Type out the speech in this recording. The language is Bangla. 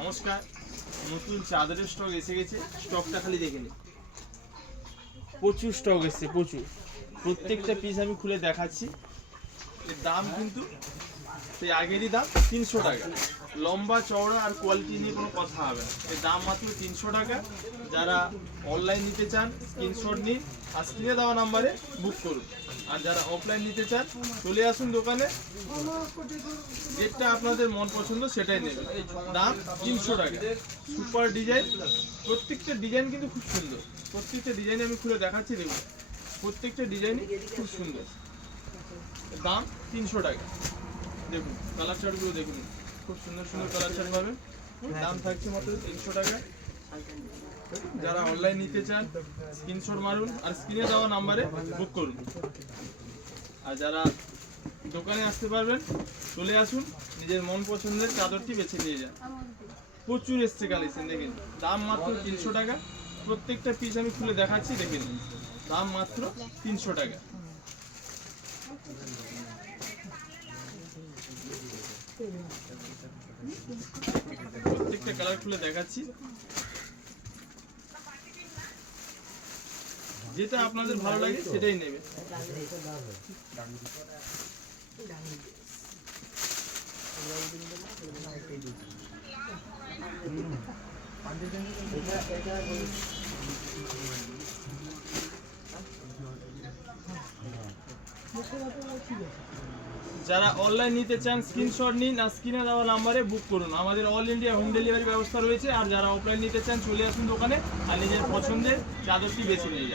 নমস্কার, নতুন চাদরের স্টক এসে গেছে। স্টকটা খালি দেখে নিন, প্রচুর স্টক এসছে, প্রচুর। প্রত্যেকটা পিস আমি খুলে দেখাচ্ছি। এর দাম কিন্তু সেই আগেরই দাম, 300 টাকা। লম্বা চওড়া আর কোয়ালিটি নিয়ে কোনো কথা হবে না। এর দাম মাত্র 300 টাকা। যারা অনলাইন নিতে চান স্ক্রিনশট নিন আর স্ক্রিনে দেওয়া নাম্বারে বুক করুন। আর যারা অফলাইন নিতে চান চলে আসুন দোকানে, যেটা আপনাদের মন পছন্দ সেটাই নেবেন। দাম 300 টাকা। সুপার ডিজাইন, প্রত্যেকটা ডিজাইন কিন্তু খুব সুন্দর। প্রত্যেকটা ডিজাইন আমি খুলে দেখাচ্ছি, দেখুন প্রত্যেকটা ডিজাইনই খুব সুন্দর। দাম 300 টাকা। দেখুন কালার চার্টগুলো দেখুন, খুব সুন্দর সুন্দর কালার চার্ট পাবেন। দাম থাকছে মাত্র 300 টাকা। যারা অনলাইন নিতে চান স্ক্রিনশট মারুন আর স্ক্রিনে দেওয়া নাম্বারে বুক করুন। আর যারা দোকানে আসতে পারবেন চলে আসুন, নিজের মন পছন্দের চাদরটি বেছে নিয়ে যান। প্রচুর এসছে কালেকশন, দেখেন। দাম মাত্র 300 টাকা। প্রত্যেকটা পিস আমি খুলে দেখাচ্ছি, দেখে নিন। দাম মাত্র 300 টাকা। প্রত্যেকটা কালার খুলে দেখাচ্ছি, যেটা আপনাদের ভালো লাগে সেটাই নেবে। যারা অনলাইন নিতে চান স্ক্রিনশট নিন আর স্ক্রিনে দেওয়া নাম্বারে বুক করুন। আমাদের অল ইন্ডিয়া হোম ডেলিভারি ব্যবস্থা রয়েছে। আর যারা অফলাইন নিতে চান চলে আসুন দোকানে আর নিজের পছন্দের চাদরটি বেছে নিয়ে যান।